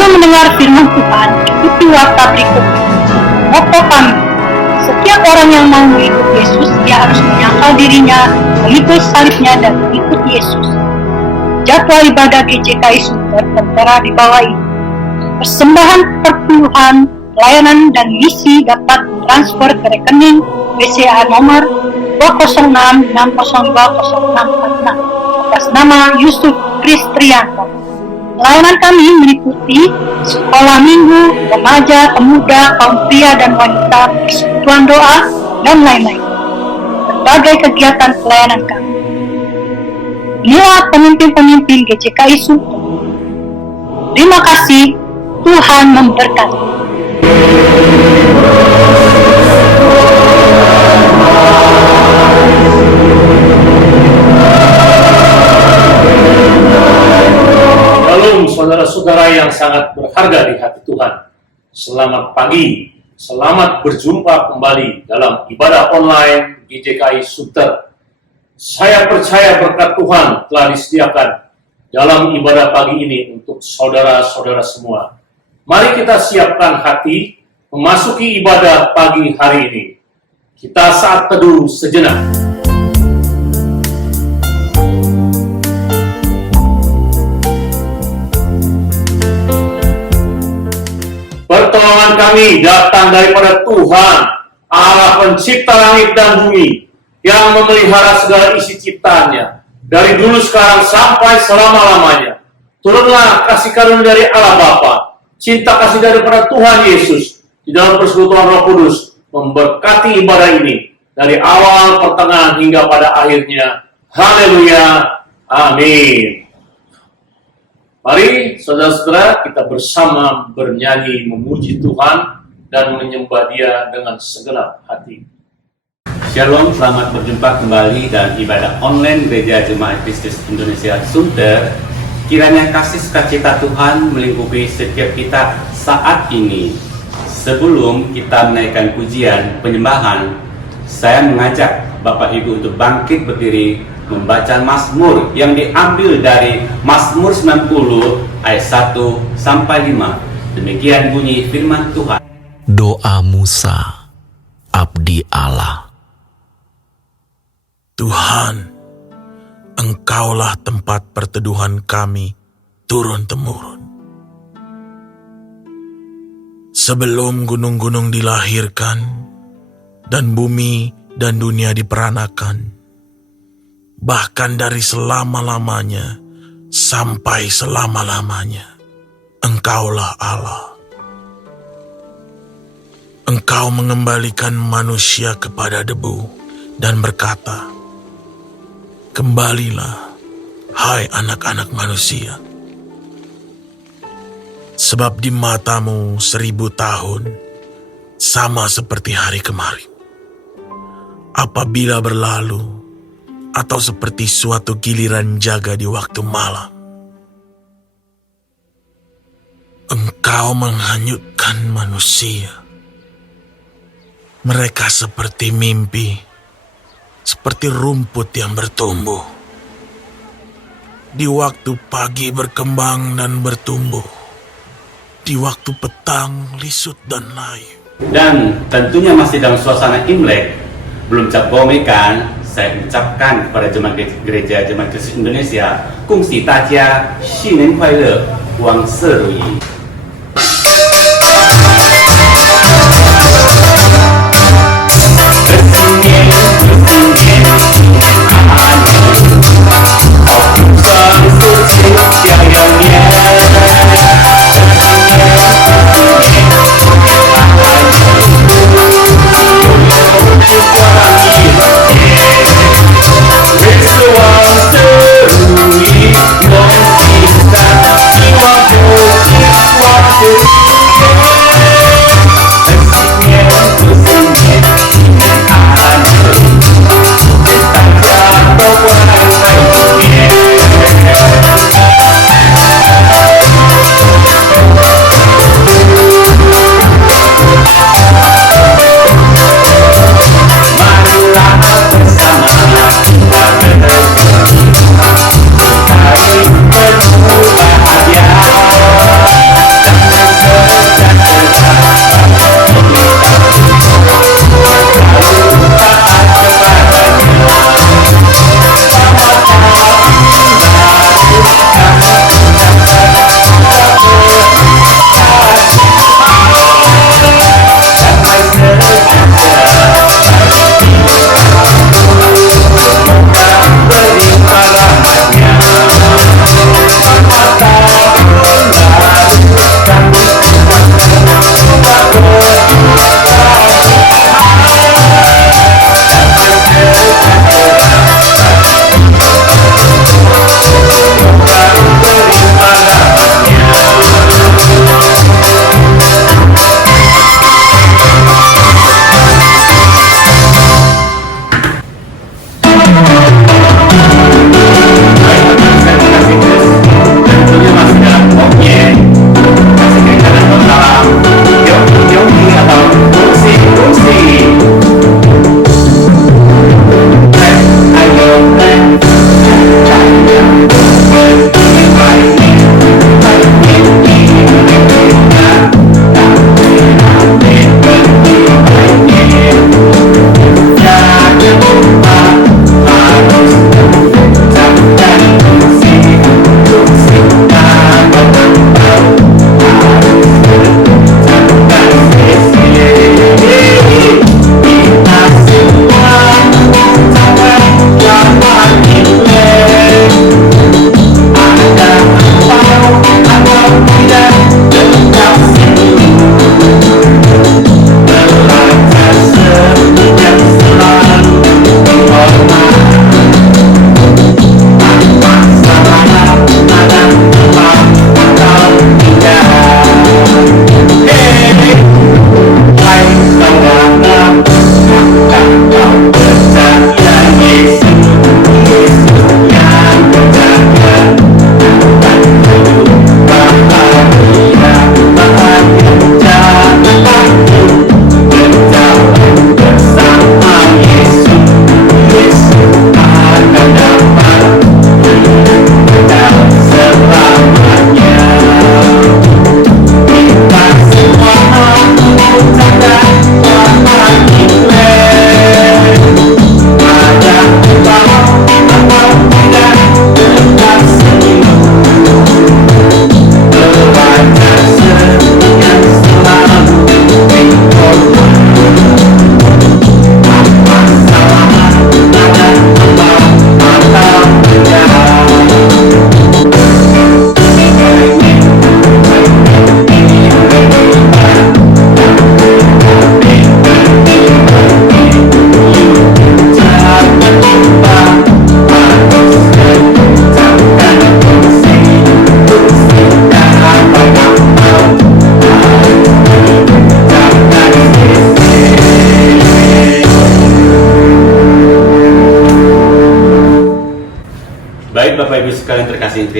Sebelum mendengar firman Tuhan, ikuti warta berikut. Motto kami, setiap orang yang mau mengikut Yesus, ia harus menyangkal dirinya, memikul salibnya, dan mengikut Yesus. Jadwal ibadah GCKI Sunter tertera di bawah ini. Persembahan perpuluhan, pelayanan, dan misi dapat transfer ke rekening BCA nomor 206602066 atas nama Yusuf Kristrianto. Pelayanan kami meliputi sekolah minggu, remaja, pemuda, kaum pria dan wanita, persekutuan doa, dan lain-lain. Berbagai kegiatan pelayanan kami. Inilah pemimpin-pemimpin GCKI Sunter. Terima kasih, Tuhan memberkati. Shalom saudara-saudara yang sangat berharga di hati Tuhan. Selamat pagi, selamat berjumpa kembali dalam ibadah online GCKI Sunter. Saya percaya berkat Tuhan telah disediakan dalam ibadah pagi ini untuk saudara-saudara semua. Mari kita siapkan hati memasuki ibadah pagi hari ini. Kita saat teduh sejenak. Pertolongan kami datang daripada Tuhan, Allah pencipta langit dan bumi, yang memelihara segala isi ciptaannya, dari dulu sekarang sampai selama-lamanya. Turunlah kasih karunia dari Allah Bapa, cinta kasih daripada Tuhan Yesus, di dalam persekutuan Roh Kudus, memberkati ibadah ini, dari awal, pertengahan, hingga pada akhirnya. Haleluya, amin. Mari saudara-saudara kita bersama bernyanyi memuji Tuhan dan menyembah Dia dengan segenap hati. Shalom, selamat berjumpa kembali dalam ibadah online Gereja Jemaat Kristus Indonesia Sunter. Kiranya kasih sukacita Tuhan melingkupi setiap kita saat ini. Sebelum kita menaikkan pujian penyembahan, saya mengajak Bapak Ibu untuk bangkit berdiri membaca Mazmur yang diambil dari Mazmur 90 ayat 1 sampai 5. Demikian bunyi firman Tuhan. Doa Musa, abdi Allah. Tuhan, Engkaulah tempat perteduhan kami turun-temurun. Sebelum gunung-gunung dilahirkan, dan bumi dan dunia diperanakan, bahkan dari selama-lamanya sampai selama-lamanya, Engkaulah Allah. Engkau mengembalikan manusia kepada debu dan berkata, "Kembalilah, hai anak-anak manusia. Sebab di matamu 1000 tahun sama seperti hari kemarin. Apabila berlalu, atau seperti suatu giliran jaga di waktu malam. Engkau menghanyutkan manusia. Mereka seperti mimpi, seperti rumput yang bertumbuh. Di waktu pagi berkembang dan bertumbuh, di waktu petang lisut dan layu." Dan tentunya masih dalam suasana Imlek, belum cap gome kan, saya ucapkan kepada jemaat gereja Jemaat Kristus Indonesia, 恭喜大家新年快乐，万事如意。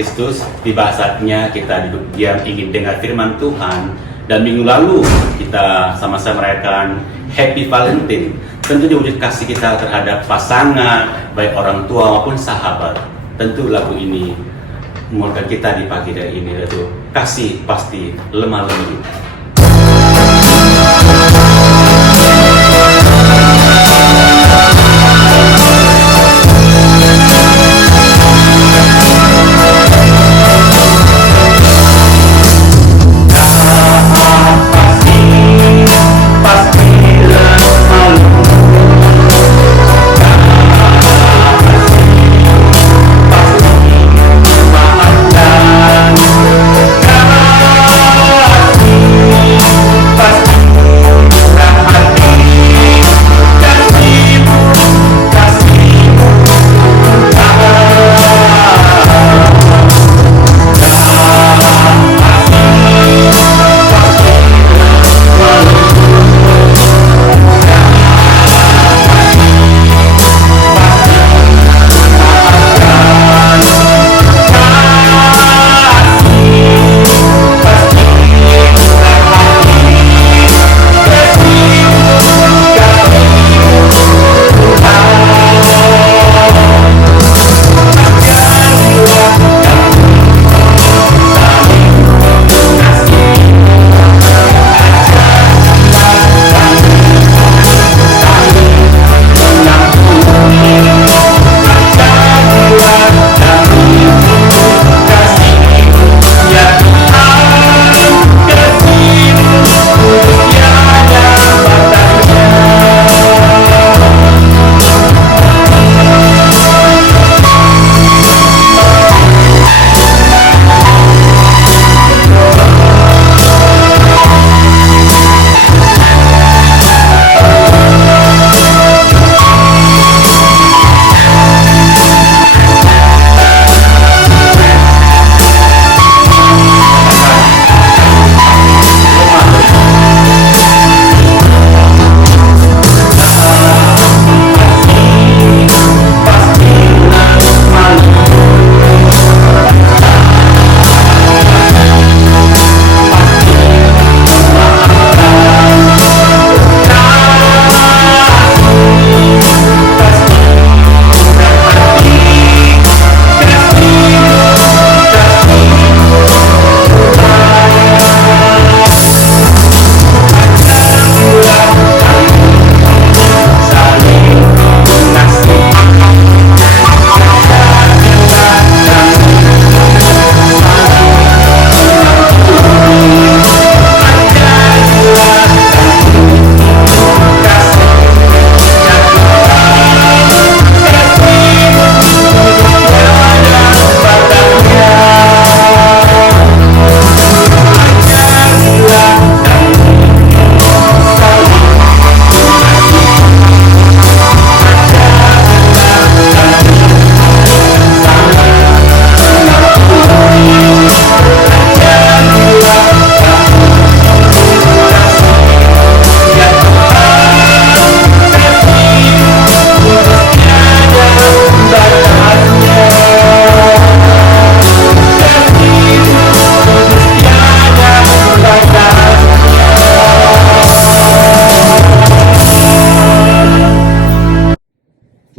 Kristus, tiba saatnya kita duduk diam ingin dengar firman Tuhan. Dan minggu lalu kita sama-sama merayakan Happy Valentine. Tentu wujud kasih kita terhadap pasangan, baik orang tua maupun sahabat. Tentu lagu ini menguatkan kita di pagi hari ini, yaitu kasih pasti lemah lembut.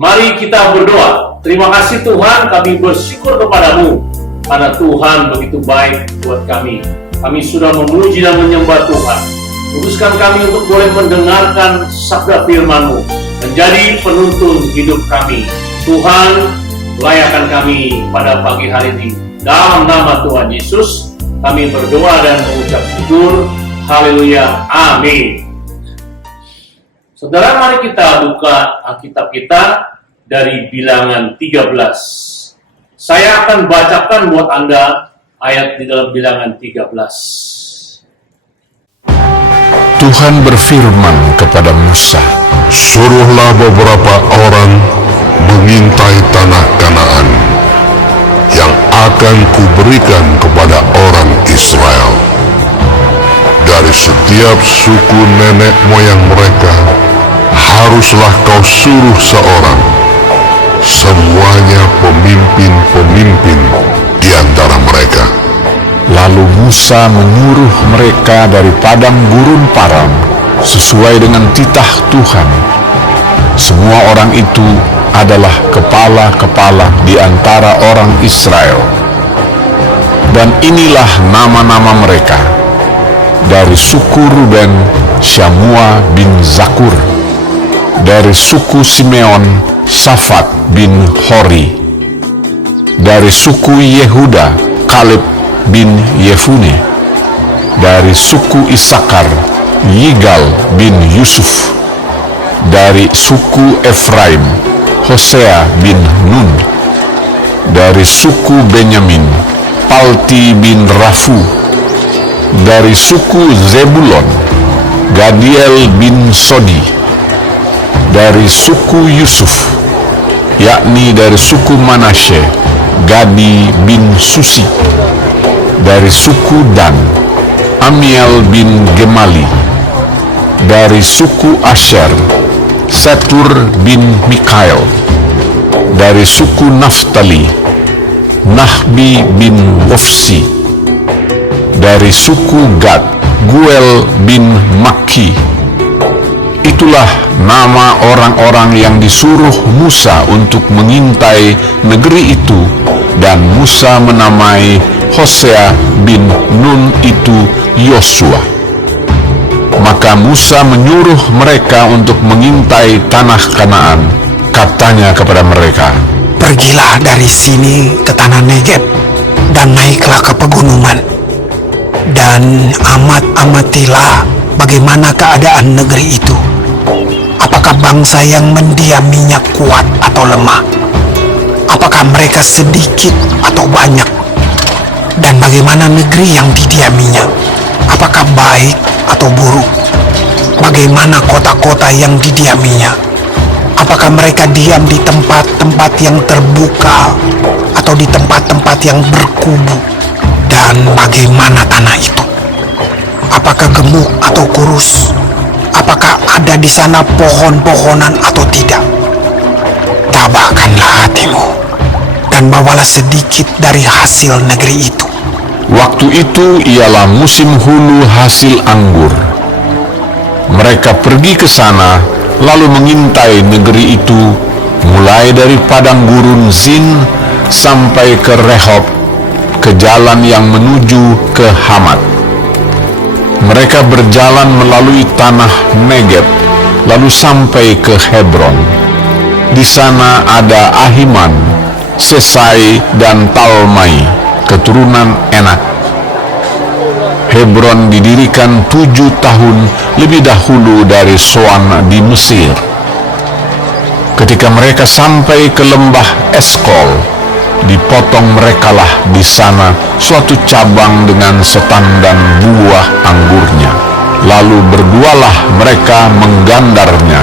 Mari kita berdoa. Terima kasih Tuhan, kami bersyukur kepadamu karena Tuhan begitu baik buat kami. Kami sudah memuji dan menyembah Tuhan. Kuduskan kami untuk boleh mendengarkan sabda firman-Mu, menjadi penuntun hidup kami. Tuhan, layakan kami pada pagi hari ini. Dalam nama Tuhan Yesus, kami berdoa dan mengucap syukur. Haleluya. Amin. Saudara, mari kita buka Alkitab kita dari Bilangan 13. Saya akan bacakan buat Anda ayat di dalam Bilangan 13. Tuhan berfirman kepada Musa, "Suruhlah beberapa orang mengintai tanah Kanaan yang akan kuberikan kepada orang Israel. Dari setiap suku nenek moyang mereka, haruslah kau suruh seorang, semuanya pemimpin-pemimpin di antara mereka. Lalu Musa menyuruh mereka dari padang gurun Paran sesuai dengan titah Tuhan. Semua orang itu adalah kepala-kepala di antara orang Israel. Dan inilah nama-nama mereka. Dari suku Ruben, Syamua bin Zakur. Dari suku Simeon, Safat bin Hori. Dari suku Yehuda, Kaleb bin Yefune. Dari suku Isakar, Yigal bin Yusuf. Dari suku Efraim, Hosea bin Nun. Dari suku Benyamin, Palti bin Rafu. Dari suku Zebulon, Gadiel bin Sodi. Dari suku Yusuf, yakni dari suku Manasye, Gadi bin Susi. Dari suku Dan, Amiel bin Gemali. Dari suku Asher, Setur bin Mikael. Dari suku Naftali, Nahbi bin Wofsi. Dari suku Gad, Guel bin Makki. Itulah nama orang-orang yang disuruh Musa untuk mengintai negeri itu, dan Musa menamai Hosea bin Nun itu Yosua. Maka Musa menyuruh mereka untuk mengintai tanah Kanaan. Katanya kepada mereka, "Pergilah dari sini ke tanah Negeb dan naiklah ke pegunungan, dan amatilah bagaimana keadaan negeri itu. Apakah bangsa yang mendiaminya kuat atau lemah? Apakah mereka sedikit atau banyak? Dan bagaimana negeri yang didiaminya? Apakah baik atau buruk? Bagaimana kota-kota yang didiaminya? Apakah mereka diam di tempat-tempat yang terbuka atau di tempat-tempat yang berkubu? Dan bagaimana tanah itu? Apakah gemuk atau kurus? Apakah ada di sana pohon-pohonan atau tidak? Tabahkanlah hatimu dan bawalah sedikit dari hasil negeri itu." waktu itu ialah musim hulu hasil anggur. Mereka pergi ke sana, lalu mengintai negeri itu, mulai dari padang gurun Zin sampai ke Rehob, ke jalan yang menuju ke Hamat. Mereka berjalan melalui tanah Negeb, lalu sampai ke Hebron. Di sana ada Ahiman, Sesai, dan Talmai, keturunan Enak. Hebron didirikan 7 tahun lebih dahulu dari Soan di Mesir. Ketika mereka sampai ke lembah Eskol, dipotong merekalah di sana suatu cabang dengan setandan buah anggurnya. Lalu berdualah mereka menggandarnya.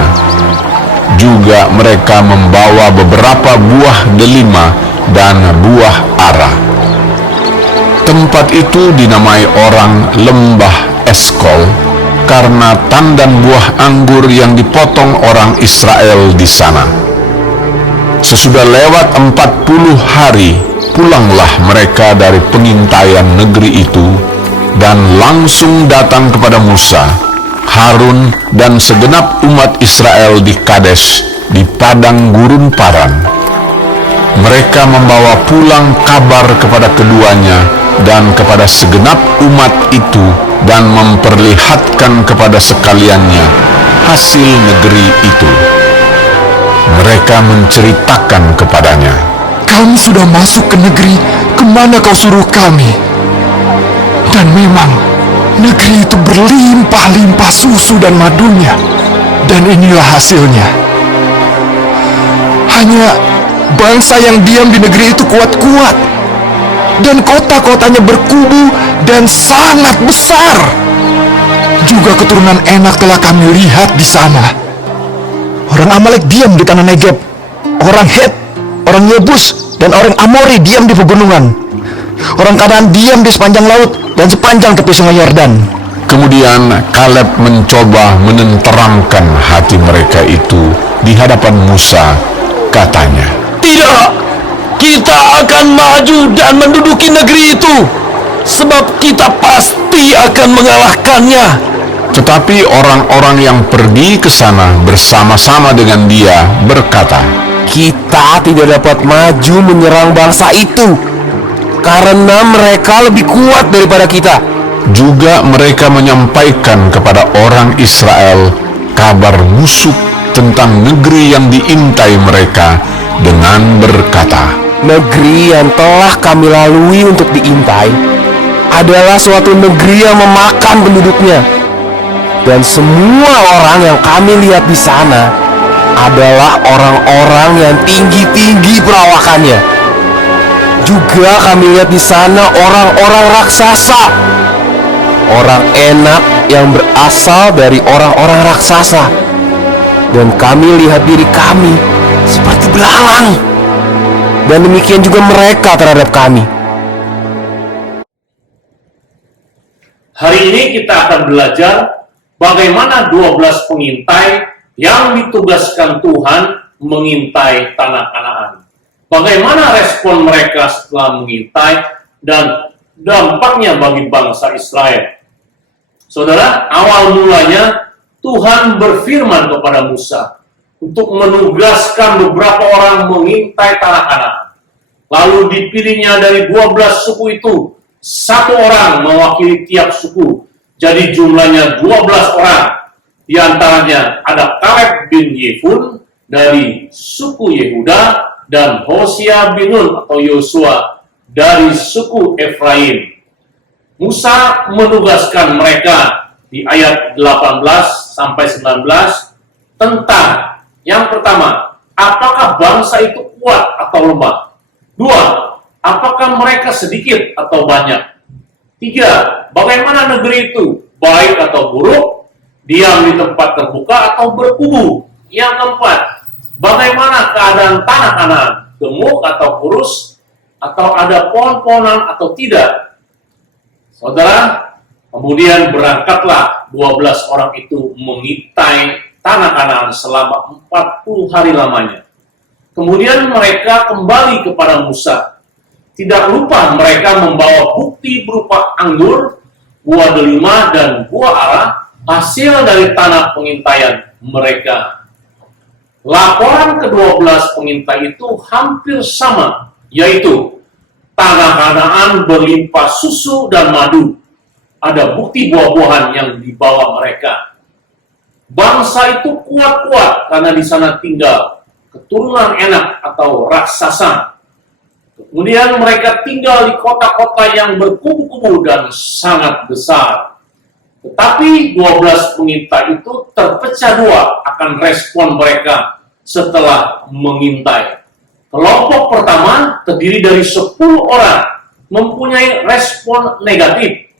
Juga mereka membawa beberapa buah delima dan buah ara. Tempat itu dinamai orang Lembah Eskol karena tandan buah anggur yang dipotong orang Israel di sana. Sesudah lewat 40 hari, pulanglah mereka dari pengintaian negeri itu dan langsung datang kepada Musa, Harun, dan segenap umat Israel di Kades, di padang gurun Paran. Mereka membawa pulang kabar kepada keduanya dan kepada segenap umat itu, dan memperlihatkan kepada sekaliannya hasil negeri itu. Mereka menceritakan kepadanya, "Kami sudah masuk ke negeri kemana kau suruh kami. Dan memang negeri itu berlimpah-limpah susu dan madunya. Dan inilah hasilnya. Hanya bangsa yang diam di negeri itu kuat-kuat, dan kota-kotanya berkubu dan sangat besar. Juga keturunan Enak telah kami lihat di sana. Orang Amalek diam di tanah Negeb, orang Het, orang Yebus, dan orang Amori diam di pegunungan. Orang Kanaan diam di sepanjang laut dan sepanjang tepi sungai Yordan." Kemudian Kaleb mencoba menenteramkan hati mereka itu di hadapan Musa. Katanya, Tidak, kita akan maju dan menduduki negeri itu, sebab kita pasti akan mengalahkannya. Tetapi orang-orang yang pergi ke sana bersama-sama dengan dia berkata, Kita tidak dapat maju menyerang bangsa itu, karena mereka lebih kuat daripada kita. juga mereka menyampaikan kepada orang Israel kabar busuk tentang negeri yang diintai mereka dengan berkata, Negeri yang telah kami lalui untuk diintai adalah suatu negeri yang memakan penduduknya, dan semua orang yang kami lihat di sana adalah orang-orang yang tinggi-tinggi perawakannya. Juga kami lihat di sana orang-orang raksasa, orang enak yang berasal dari orang-orang raksasa, dan kami lihat diri kami seperti belalang, dan demikian juga mereka terhadap kami. Hari ini kita akan belajar bagaimana 12 pengintai yang ditugaskan Tuhan mengintai tanah Kanaan. Bagaimana respon mereka setelah mengintai dan dampaknya bagi bangsa Israel. Saudara, awal mulanya Tuhan berfirman kepada Musa untuk menugaskan beberapa orang mengintai tanah Kanaan. Lalu dipilihnya dari 12 suku itu, satu orang mewakili tiap suku. Jadi jumlahnya 12 orang. Di antaranya ada Kaleb bin Yefun dari suku Yehuda dan Hosea bin Nun atau Yosua dari suku Efraim. Musa menugaskan mereka di ayat 18 sampai 19 tentang yang pertama, apakah bangsa itu kuat atau lemah? 2. Apakah mereka sedikit atau banyak? 3. Bagaimana negeri itu? Baik atau buruk? Diam di tempat terbuka atau berkubu? Yang keempat, bagaimana keadaan tanah Kanaan? Gemuk atau kurus? Atau ada pohon-pohonan atau tidak? Saudara, kemudian berangkatlah 12 orang itu mengintai tanah Kanaan selama 40 hari lamanya. Kemudian mereka kembali kepada Musa. Tidak lupa mereka membawa bukti berupa anggur, buah delima, dan buah ara, hasil dari tanah pengintaian mereka. Laporan ke-12 pengintai itu hampir sama, yaitu tanah Kanaan berlimpah susu dan madu. Ada bukti buah-buahan yang dibawa mereka. Bangsa itu kuat-kuat karena di sana tinggal keturunan enak atau raksasa. Kemudian mereka tinggal di kota-kota yang berkubu-kubu dan sangat besar. Tetapi 12 pengintai itu terpecah dua akan respon mereka setelah mengintai. Kelompok pertama terdiri dari 10 orang mempunyai respon negatif,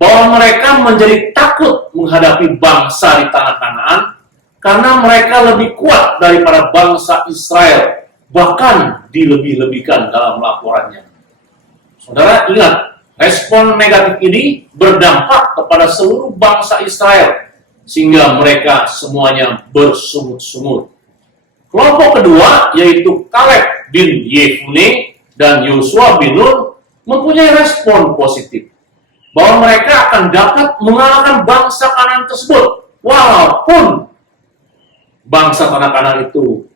bahwa mereka menjadi takut menghadapi bangsa di tanah Kanaan karena mereka lebih kuat daripada bangsa Israel, bahkan dilebih-lebihkan dalam laporannya. Saudara ingat, respon negatif ini berdampak kepada seluruh bangsa Israel, sehingga mereka semuanya bersungut-sungut. Kelompok kedua, yaitu Kaleb bin Yefune dan Yosua bin Nun, mempunyai respon positif, bahwa mereka akan dapat mengalahkan bangsa Kanaan tersebut, walaupun bangsa tanah Kanaan itu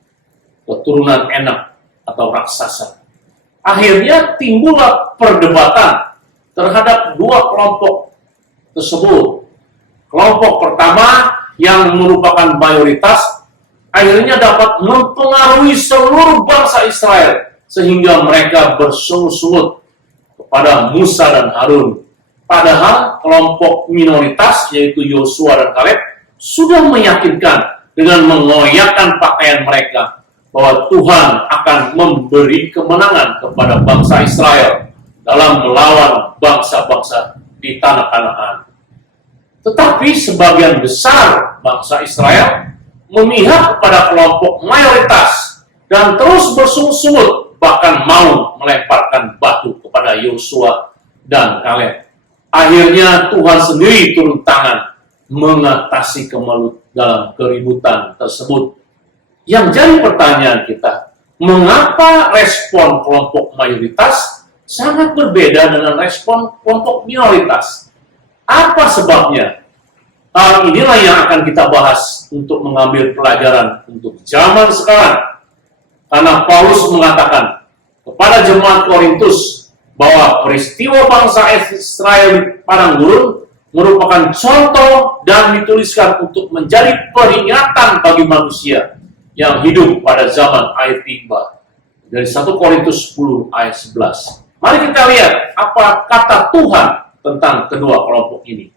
keturunan enak atau raksasa. Akhirnya timbullah perdebatan terhadap dua kelompok tersebut. Kelompok pertama yang merupakan mayoritas akhirnya dapat mempengaruhi seluruh bangsa Israel sehingga mereka bersungut-sungut kepada Musa dan Harun. Padahal kelompok minoritas yaitu Yosua dan Kaleb sudah meyakinkan dengan mengoyakkan pakaian mereka bahwa Tuhan akan memberi kemenangan kepada bangsa Israel dalam melawan bangsa-bangsa di tanah Kanaan. Tetapi sebagian besar bangsa Israel memihak kepada kelompok mayoritas dan terus bersungut-sungut, bahkan mau melemparkan batu kepada Yosua dan Kaleb. Akhirnya Tuhan sendiri turun tangan mengatasi kemelut dalam keributan tersebut. Yang jadi pertanyaan kita, Mengapa respon kelompok mayoritas sangat berbeda dengan respon kelompok minoritas? Apa sebabnya? Hal inilah yang akan kita bahas untuk mengambil pelajaran untuk zaman sekarang. Karena Paulus mengatakan kepada jemaat Korintus bahwa peristiwa bangsa Israel di padang gurun merupakan contoh dan dituliskan untuk menjadi peringatan bagi manusia yang hidup pada zaman air tiba. Dari 1 Korintus 10 ayat 11. Mari kita lihat apa kata Tuhan tentang kedua kelompok ini.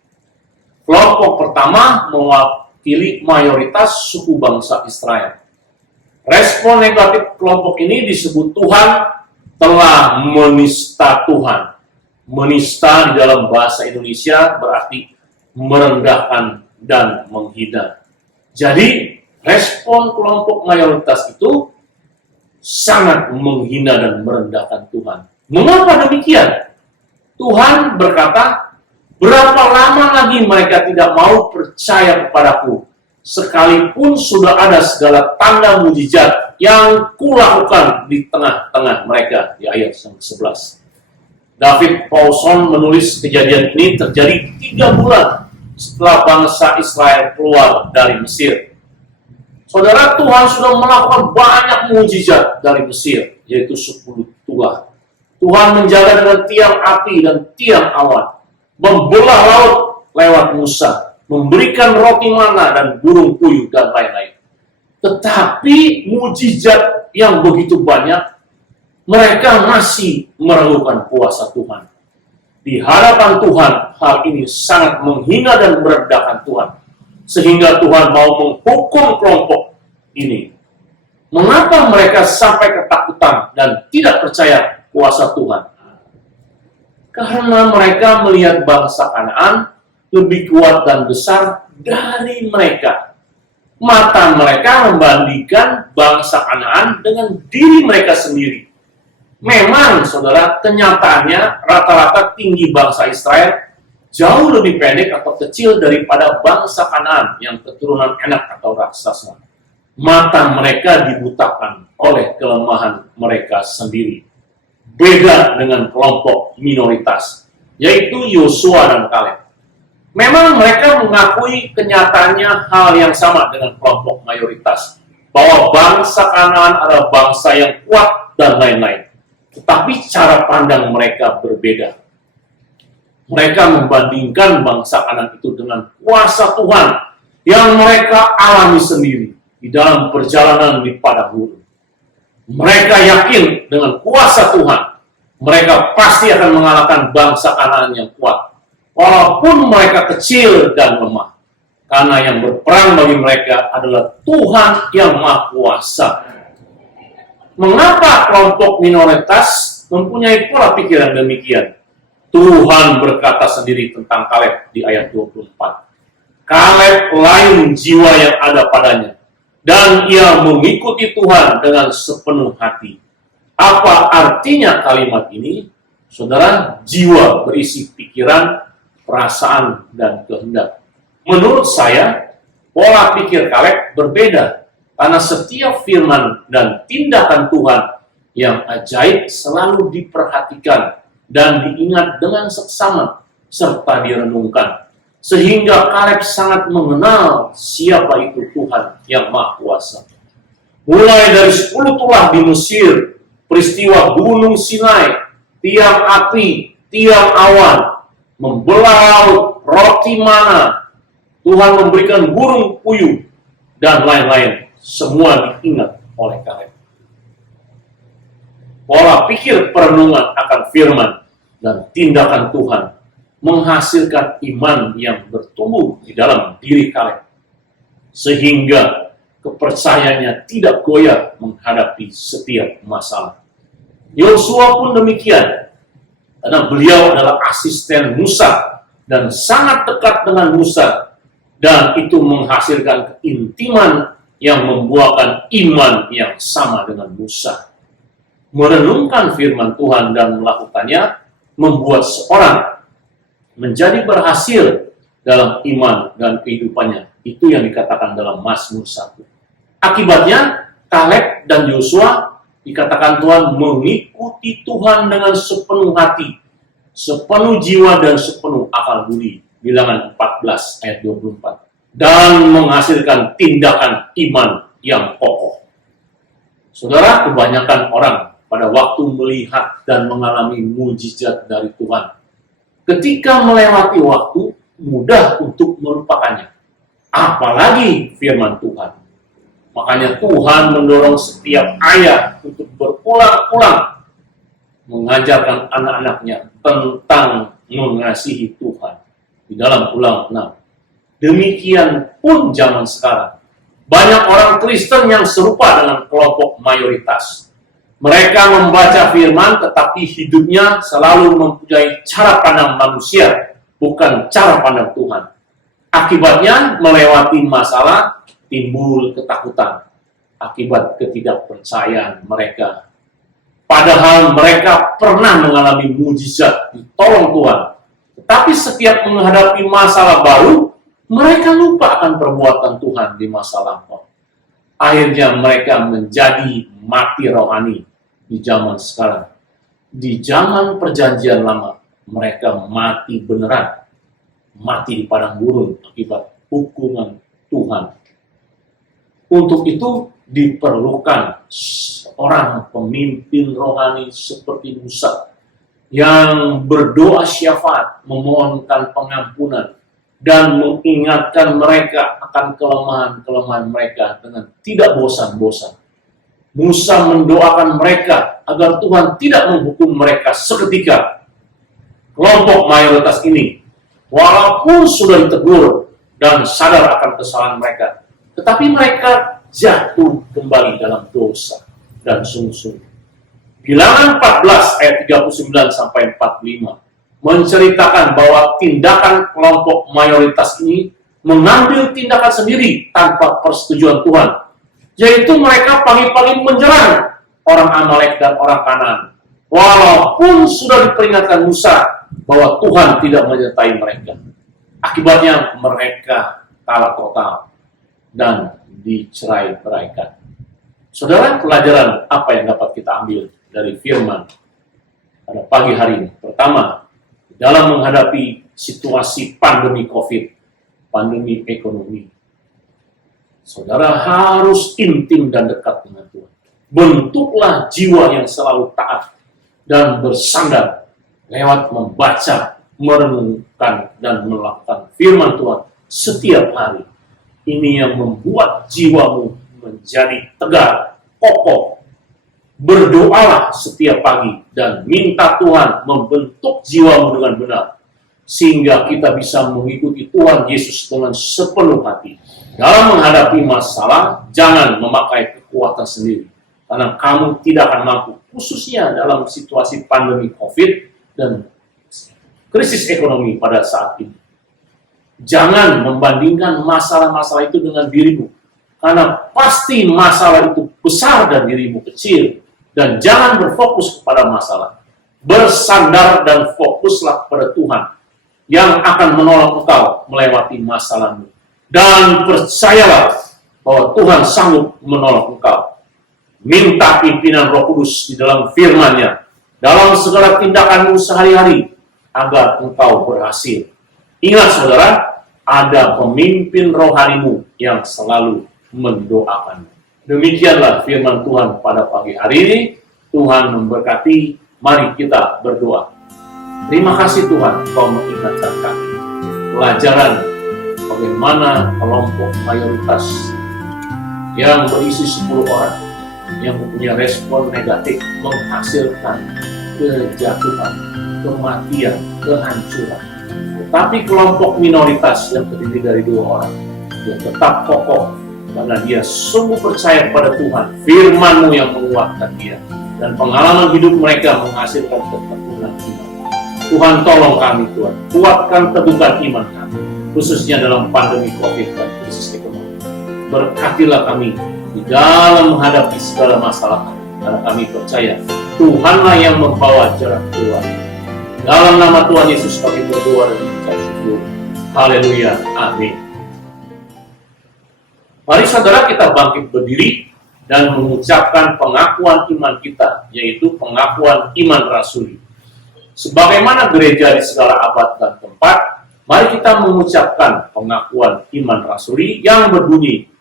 Kelompok pertama mewakili mayoritas suku bangsa Israel. Respon negatif kelompok ini disebut Tuhan telah menista Tuhan. Menista di dalam bahasa Indonesia berarti merendahkan dan menghina. Jadi, respon kelompok mayoritas itu sangat menghina dan merendahkan Tuhan. Mengapa demikian? Tuhan berkata, berapa lama lagi mereka tidak mau percaya kepadaku, sekalipun sudah ada segala tanda mujizat yang kulakukan di tengah-tengah mereka, di ayat 11. David Paulson menulis kejadian ini terjadi 3 bulan setelah bangsa Israel keluar dari Mesir. Saudara, Tuhan sudah melakukan banyak mujizat dari Mesir, yaitu 10 tulah. Tuhan menjaga dengan tiang api dan tiang awan, membelah laut lewat Musa, memberikan roti mana dan burung puyuh dan lain-lain. Tetapi mujizat yang begitu banyak, mereka masih meragukan kuasa Tuhan. Di hadapan Tuhan, hal ini sangat menghina dan merendahkan Tuhan. Sehingga Tuhan mau menghukum kelompok ini. Mengapa mereka sampai ketakutan dan tidak percaya kuasa Tuhan? Karena mereka melihat bangsa Kanaan lebih kuat dan besar dari mereka. Mata mereka membandingkan bangsa Kanaan dengan diri mereka sendiri. Memang, saudara, kenyataannya rata-rata tinggi bangsa Israel jauh lebih pendek atau kecil daripada bangsa Kanaan yang keturunan Enak atau raksasa. Mata mereka dibutakan oleh kelemahan mereka sendiri. Beda dengan kelompok minoritas, yaitu Yosua dan Kaleb. Memang mereka mengakui kenyataannya hal yang sama dengan kelompok mayoritas, bahwa bangsa Kanaan adalah bangsa yang kuat dan lain-lain. Tetapi cara pandang mereka berbeda. Mereka membandingkan bangsa Kanaan itu dengan kuasa Tuhan yang mereka alami sendiri di dalam perjalanan di padang gurun. Mereka yakin dengan kuasa Tuhan, mereka pasti akan mengalahkan bangsa Kanaan yang kuat, walaupun mereka kecil dan lemah. Karena yang berperang bagi mereka adalah Tuhan yang Maha Kuasa. Mengapa kelompok minoritas mempunyai pola pikir yang demikian? Tuhan berkata sendiri tentang Kaleb di ayat 24. Kaleb lain jiwa yang ada padanya, dan ia mengikuti Tuhan dengan sepenuh hati. Apa artinya kalimat ini? Saudara, jiwa berisi pikiran, perasaan, dan kehendak. Menurut saya, pola pikir Kaleb berbeda, karena setiap firman dan tindakan Tuhan yang ajaib selalu diperhatikan dan diingat dengan seksama, serta direnungkan. Sehingga Kaleb sangat mengenal siapa itu Tuhan yang Maha Kuasa. Mulai dari 10 tulah di Mesir, peristiwa Gunung Sinai, tiang api, tiang awan, membelah laut, roti mana, Tuhan memberikan burung puyuh, dan lain-lain. Semua diingat oleh Kaleb. Pola pikir perenungan akan firman dan tindakan Tuhan menghasilkan iman yang bertumbuh di dalam diri Kaleb, sehingga kepercayaannya tidak goyah menghadapi setiap masalah. Yosua pun demikian, karena beliau adalah asisten Musa dan sangat dekat dengan Musa, dan itu menghasilkan keintiman yang membuahkan iman yang sama dengan Musa. Merenungkan firman Tuhan dan melakukannya membuat seorang menjadi berhasil dalam iman dan kehidupannya. Itu yang dikatakan dalam Mazmur 1. Akibatnya, Kaleb dan Yosua Dikatakan Tuhan mengikuti Tuhan dengan sepenuh hati, sepenuh jiwa dan sepenuh akal budi. Bilangan 14 ayat 24. Dan menghasilkan tindakan iman yang kokoh. Saudara, kebanyakan orang pada waktu melihat dan mengalami mujizat dari Tuhan, ketika melewati waktu, mudah untuk melupakannya. Apalagi firman Tuhan. Makanya Tuhan mendorong setiap ayah untuk berulang-ulang mengajarkan anak-anaknya tentang mengasihi Tuhan. Di dalam Ulang 6. Demikian pun zaman sekarang. Banyak orang Kristen yang serupa dengan kelompok mayoritas. Mereka membaca firman tetapi hidupnya selalu mempunyai cara pandang manusia, bukan cara pandang Tuhan. Akibatnya melewati masalah, timbul ketakutan. Akibat ketidakpercayaan mereka. Padahal mereka pernah mengalami mujizat ditolong Tuhan. Tetapi setiap menghadapi masalah baru, mereka lupa akan perbuatan Tuhan di masa lampau. Akhirnya mereka menjadi mati rohani di zaman sekarang. Di zaman perjanjian lama, mereka mati beneran. Mati di padang gurun akibat hukuman Tuhan. Untuk itu diperlukan seorang pemimpin rohani seperti Musa yang berdoa syafaat, memohonkan pengampunan, dan mengingatkan mereka akan kelemahan-kelemahan mereka dengan tidak bosan-bosan. Musa mendoakan mereka agar Tuhan tidak menghukum mereka seketika. Kelompok mayoritas ini, walaupun sudah ditegur dan sadar akan kesalahan mereka, tetapi mereka jatuh kembali dalam dosa dan sungguh-sungguh. Bilangan 14 ayat 39 sampai 45 menceritakan bahwa tindakan kelompok mayoritas ini mengambil tindakan sendiri tanpa persetujuan Tuhan, yaitu mereka pagi-pagi menyerang orang Amalek dan orang Kanaan, walaupun sudah diperingatkan Musa bahwa Tuhan tidak menyertai mereka. Akibatnya mereka kalah total dan dicerai-beraikan. Saudara, pelajaran apa yang dapat kita ambil dari firman pada pagi hari ini? Pertama, dalam menghadapi situasi pandemi COVID, pandemi ekonomi, saudara harus intim dan dekat dengan Tuhan. Bentuklah jiwa yang selalu taat dan bersandar lewat membaca, merenungkan, dan melakukan firman Tuhan setiap hari. Ini yang membuat jiwamu menjadi tegar, kokoh. Berdoalah setiap pagi dan minta Tuhan membentuk jiwamu dengan benar, sehingga kita bisa mengikuti Tuhan Yesus dengan sepenuh hati. Dalam menghadapi masalah, jangan memakai kekuatan sendiri, karena kamu tidak akan mampu, khususnya dalam situasi pandemi COVID dan krisis ekonomi pada saat ini. Jangan membandingkan masalah-masalah itu dengan dirimu, karena pasti masalah itu besar dan dirimu kecil. Dan jangan berfokus kepada masalah. Bersandar dan fokuslah pada Tuhan yang akan menolong engkau melewati masalahmu. Dan percayalah bahwa Tuhan sanggup menolong engkau. Minta pimpinan Roh Kudus di dalam firman-Nya dalam segala tindakanmu sehari-hari agar engkau berhasil. Ingat saudara, ada pemimpin rohanimu yang selalu mendoakanmu. Demikianlah firman Tuhan pada pagi hari ini. Tuhan memberkati. Mari kita berdoa. Terima kasih Tuhan, Kau mengingatkan kami. Pelajaran bagaimana kelompok mayoritas yang berisi 10 orang yang mempunyai respon negatif menghasilkan kejatuhan, kematian, kehancuran. Tetapi kelompok minoritas yang terdiri dari 2 orang, dia tetap kokoh karena dia sungguh percaya pada Tuhan, firman-Mu yang menguatkan dia, dan pengalaman hidup mereka menghasilkan ketekunan iman. Tuhan tolong kami Tuhan, kuatkan teguhkan iman kami, khususnya dalam pandemi COVID dan krisis ekonomi. Berkatilah kami di dalam menghadapi segala masalah kami, karena kami percaya Tuhanlah yang membawa jalan keluar. Dalam nama Tuhan Yesus kami berdoa dan mengucap syukur. Haleluya, amin. Mari saudara kita bangkit berdiri dan mengucapkan pengakuan iman kita, yaitu pengakuan iman rasuli. Sebagaimana gereja di segala abad dan tempat, mari kita mengucapkan pengakuan iman rasuli yang berbunyi,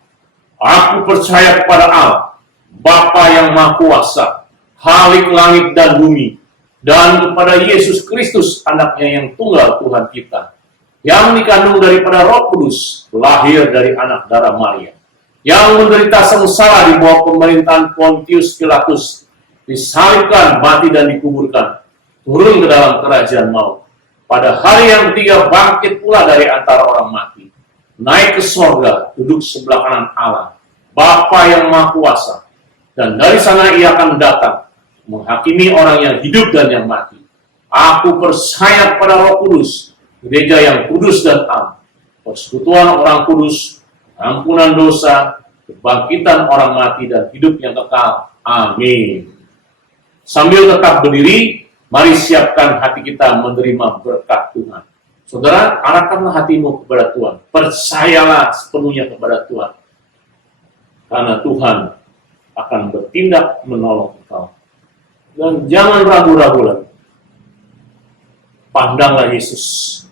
Aku percaya kepada Allah, Bapa yang Maha Kuasa, Khalik langit dan bumi, dan kepada Yesus Kristus, anaknya yang tunggal Tuhan kita, yang dikandung daripada Roh Kudus, lahir dari anak darah Maria, yang menderita sengsara di bawah pemerintahan Pontius Pilatus, disalibkan, mati dan dikuburkan, turun ke dalam kerajaan maut. Pada hari yang ketiga bangkit pula dari antara orang mati, naik ke sorga, duduk sebelah kanan Allah, Bapa yang Maha Kuasa, dan dari sana ia akan datang, menghakimi orang yang hidup dan yang mati. Aku percaya kepada Roh Kudus, gereja yang kudus dan am, persekutuan orang kudus, ampunan dosa, kebangkitan orang mati dan hidup yang kekal. Amin. Sambil tetap berdiri, mari siapkan hati kita menerima berkat Tuhan. Saudara, arahkanlah hatimu kepada Tuhan. Percayalah sepenuhnya kepada Tuhan. Karena Tuhan akan bertindak menolong engkau. Dan jangan ragu-ragu lagi. Pandanglah Yesus.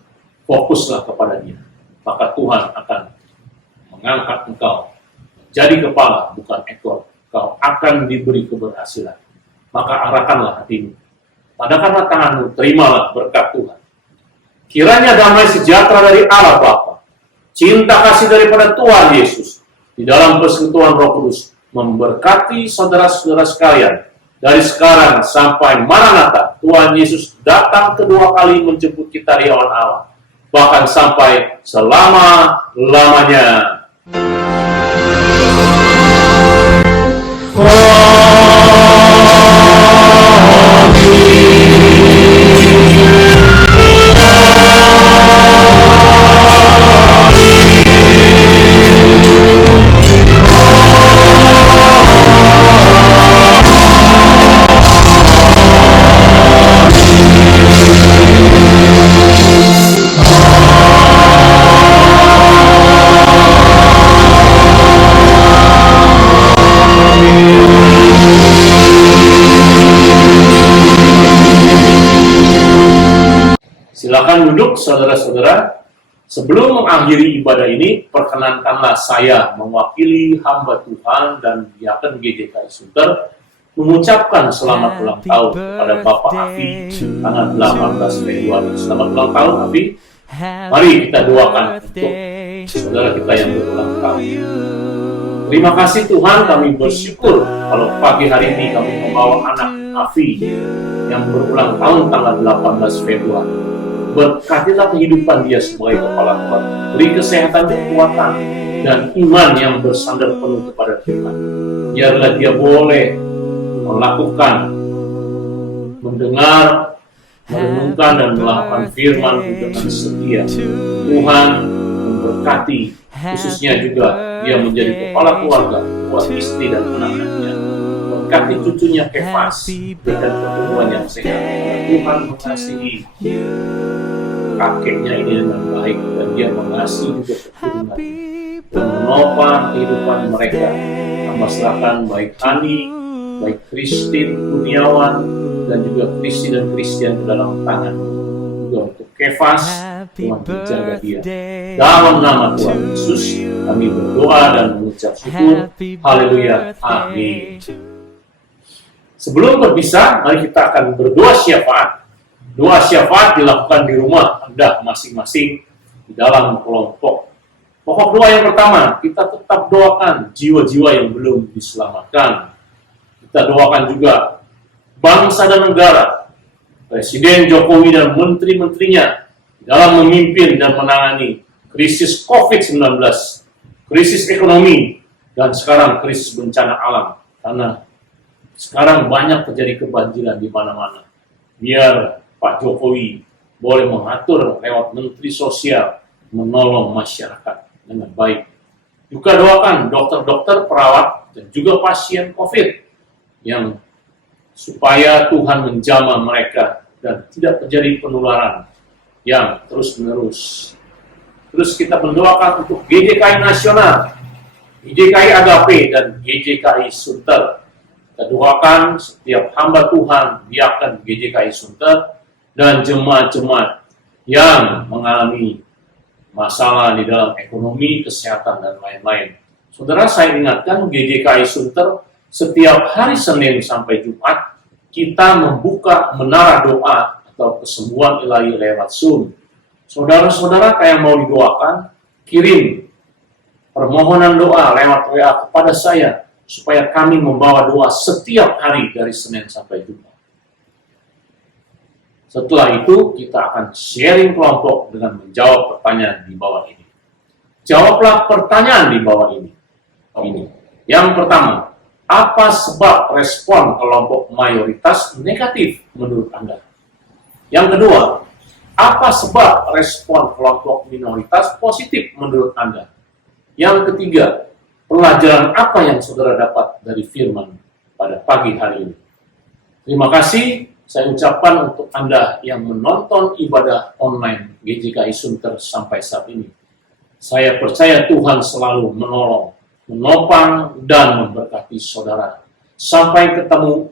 Fokuslah kepada Dia. Maka Tuhan akan mengangkat engkau. Jadi kepala, bukan ekor. Engkau akan diberi keberhasilan. Maka arahkanlah hatimu. Tadakanlah tanganmu, terimalah berkat Tuhan. Kiranya damai sejahtera dari Allah Bapa, cinta kasih daripada Tuhan Yesus, di dalam persekutuan Roh Kudus, memberkati saudara-saudara sekalian, dari sekarang sampai Maranatha, Tuhan Yesus datang kedua kali menjemput kita di awan Allah, bahkan sampai selama-lamanya. Silakan duduk, saudara-saudara. Sebelum mengakhiri ibadah ini, perkenankanlah saya mewakili hamba Tuhan dan diaken GJKI Sunter mengucapkan selamat ulang tahun kepada Bapak Afi tanggal 18 Februari. Selamat ulang tahun, Afi. Mari kita doakan untuk saudara kita yang berulang tahun. Terima kasih Tuhan, kami bersyukur kalau pagi hari ini kami membawa anak Afi yang berulang tahun tanggal 18 Februari. Berkatilah kehidupan dia sebagai kepala keluarga. Beri kesehatan, kekuatan, dan iman yang bersandar penuh kepada Tuhan. Biarlah dia boleh melakukan, mendengar, merenungkan, dan melakukan firman dengan setia. Tuhan memberkati, khususnya juga dia menjadi kepala keluarga buat istri dan anak-anaknya. Berkati cucunya Kefas dengan pertumbuhan yang sehat. Tuhan mengasihi kakeknya ini dengan baik, dan dia mengasihi juga keturunan dan menopang kehidupan mereka. Hamba serahkan baik Hani, baik Christine Kurniawan, dan juga Kristi dan Christian ke dalam tangan. Juga untuk Kefas, Tuhan menjaga dia. Dalam nama Tuhan Yesus, kami berdoa dan mengucap syukur. Haleluya. Amin. Sebelum berpisah, mari kita akan berdoa syafaat. Doa syafaat dilakukan di rumah Anda masing-masing di dalam kelompok. Pokok doa yang pertama, kita tetap doakan jiwa-jiwa yang belum diselamatkan. Kita doakan juga bangsa dan negara, Presiden Jokowi dan menteri-menterinya dalam memimpin dan menangani krisis COVID-19, krisis ekonomi, dan sekarang krisis bencana alam. Karena sekarang banyak terjadi kebanjiran di mana-mana. Biar Pak Jokowi boleh mengatur lewat Menteri Sosial menolong masyarakat dengan baik. Juga doakan dokter-dokter, perawat, dan juga pasien COVID yang supaya Tuhan menjamah mereka dan tidak terjadi penularan yang terus-menerus. Terus kita mendoakan untuk GJKI Nasional GJKI Agape dan GJKI Sunter. Kita doakan setiap hamba Tuhan, diaken GJKI Sunter, dan jemaat-jemaat yang mengalami masalah di dalam ekonomi, kesehatan, dan lain-lain. Saudara, saya ingatkan GJKI Sunter setiap hari Senin sampai Jumat, kita membuka menara doa atau kesembuhan ilahi lewat Zoom. Saudara-saudara yang mau didoakan, kirim permohonan doa lewat WA kepada saya, supaya kami membawa doa setiap hari dari Senin sampai Jumat. Setelah itu, kita akan sharing kelompok dengan menjawab pertanyaan di bawah ini. Jawablah pertanyaan di bawah ini. Yang pertama, apa sebab respon kelompok mayoritas negatif menurut Anda? Yang kedua, apa sebab respon kelompok minoritas positif menurut Anda? Yang ketiga, pelajaran apa yang saudara dapat dari firman pada pagi hari ini? Terima kasih saya ucapkan untuk Anda yang menonton ibadah online GJKI Sunter sampai saat ini. Saya percaya Tuhan selalu menolong, menopang, dan memberkati saudara. Sampai ketemu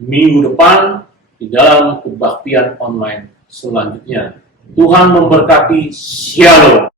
minggu depan di dalam kebaktian online selanjutnya. Tuhan memberkati. Shalom.